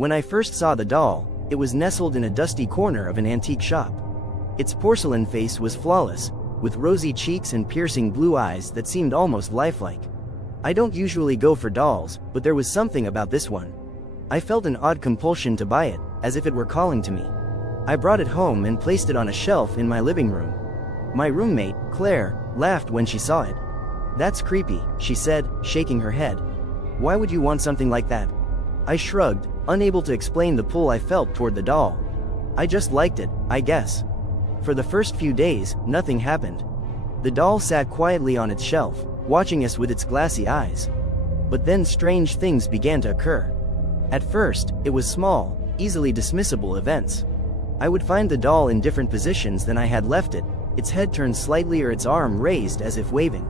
When I first saw the doll, it was nestled in a dusty corner of an antique shop. Its porcelain face was flawless, with rosy cheeks and piercing blue eyes that seemed almost lifelike. I don't usually go for dolls, but there was something about this one. I felt an odd compulsion to buy it, as if it were calling to me. I brought it home and placed it on a shelf in my living room. My roommate, Claire, laughed when she saw it. "That's creepy," she said, shaking her head. "Why would you want something like that?" I shrugged, unable to explain the pull I felt toward the doll. I just liked it, I guess. For the first few days, nothing happened. The doll sat quietly on its shelf, watching us with its glassy eyes. But then strange things began to occur. At first, it was small, easily dismissible events. I would find the doll in different positions than I had left it, its head turned slightly or its arm raised as if waving.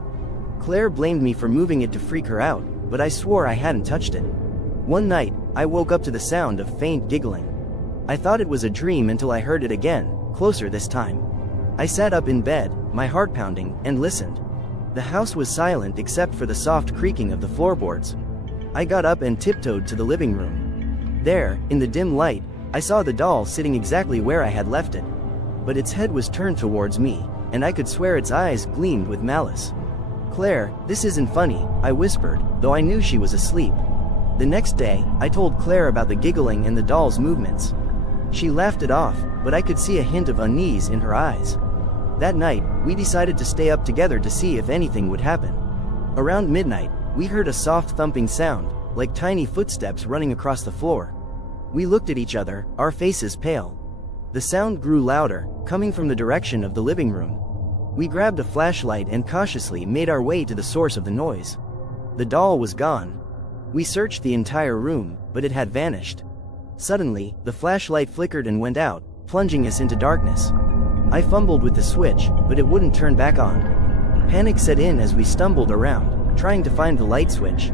Claire blamed me for moving it to freak her out, but I swore I hadn't touched it. One night, I woke up to the sound of faint giggling. I thought it was a dream until I heard it again, closer this time. I sat up in bed, my heart pounding, and listened. The house was silent except for the soft creaking of the floorboards. I got up and tiptoed to the living room. There, in the dim light, I saw the doll sitting exactly where I had left it. But its head was turned towards me, and I could swear its eyes gleamed with malice. "Claire, this isn't funny," I whispered, though I knew she was asleep. The next day, I told Claire about the giggling and the doll's movements. She laughed it off, but I could see a hint of unease in her eyes. That night, we decided to stay up together to see if anything would happen. Around midnight, we heard a soft thumping sound, like tiny footsteps running across the floor. We looked at each other, our faces pale. The sound grew louder, coming from the direction of the living room. We grabbed a flashlight and cautiously made our way to the source of the noise. The doll was gone. We searched the entire room, but it had vanished. Suddenly, the flashlight flickered and went out, plunging us into darkness. I fumbled with the switch, but it wouldn't turn back on. Panic set in as we stumbled around, trying to find the light switch.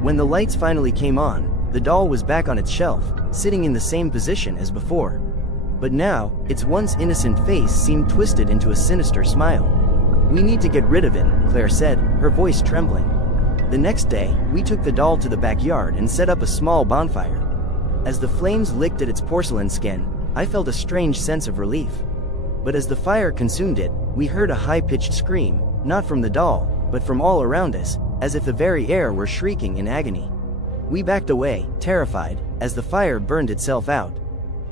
When the lights finally came on, the doll was back on its shelf, sitting in the same position as before. But now, its once innocent face seemed twisted into a sinister smile. "We need to get rid of it," Claire said, her voice trembling. The next day, we took the doll to the backyard and set up a small bonfire. As the flames licked at its porcelain skin, I felt a strange sense of relief. But as the fire consumed it, we heard a high-pitched scream, not from the doll, but from all around us, as if the very air were shrieking in agony. We backed away, terrified, as the fire burned itself out.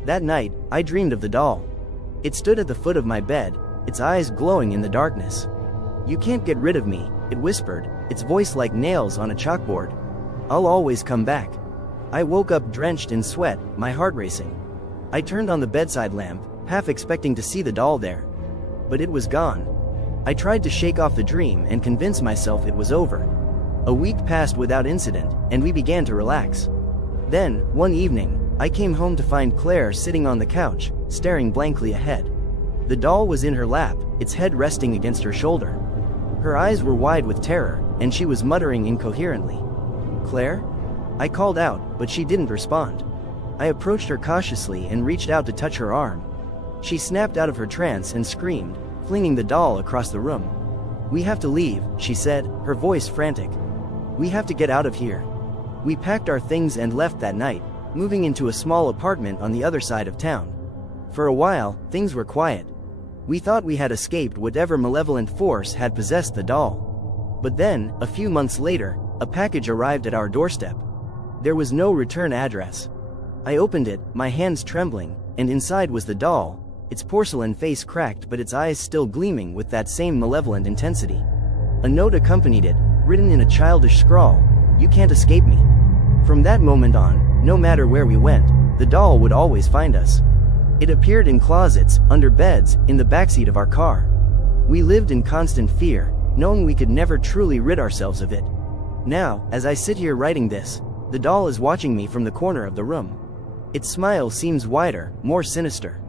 That night, I dreamed of the doll. It stood at the foot of my bed, its eyes glowing in the darkness. "You can't get rid of me," it whispered, its voice like nails on a chalkboard. "I'll always come back." I woke up drenched in sweat, my heart racing. I turned on the bedside lamp, half expecting to see the doll there. But it was gone. I tried to shake off the dream and convince myself it was over. A week passed without incident, and we began to relax. Then, one evening, I came home to find Claire sitting on the couch, staring blankly ahead. The doll was in her lap, its head resting against her shoulder. Her eyes were wide with terror, and she was muttering incoherently. "Claire?" I called out, but she didn't respond. I approached her cautiously and reached out to touch her arm. She snapped out of her trance and screamed, flinging the doll across the room. "We have to leave," she said, her voice frantic. "We have to get out of here." We packed our things and left that night, moving into a small apartment on the other side of town. For a while, things were quiet. We thought we had escaped whatever malevolent force had possessed the doll. But then, a few months later, a package arrived at our doorstep. There was no return address. I opened it, my hands trembling, and inside was the doll, its porcelain face cracked but its eyes still gleaming with that same malevolent intensity. A note accompanied it, written in a childish scrawl, "You can't escape me." From that moment on, no matter where we went, the doll would always find us. It appeared in closets, under beds, in the backseat of our car. We lived in constant fear, knowing we could never truly rid ourselves of it. Now, as I sit here writing this, the doll is watching me from the corner of the room. Its smile seems wider, more sinister.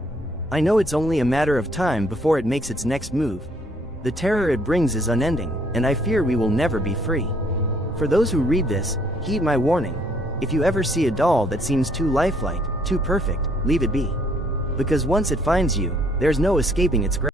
I know it's only a matter of time before it makes its next move. The terror it brings is unending, and I fear we will never be free. For those who read this, heed my warning. If you ever see a doll that seems too lifelike, too perfect, leave it be. Because once it finds you, there's no escaping its grasp.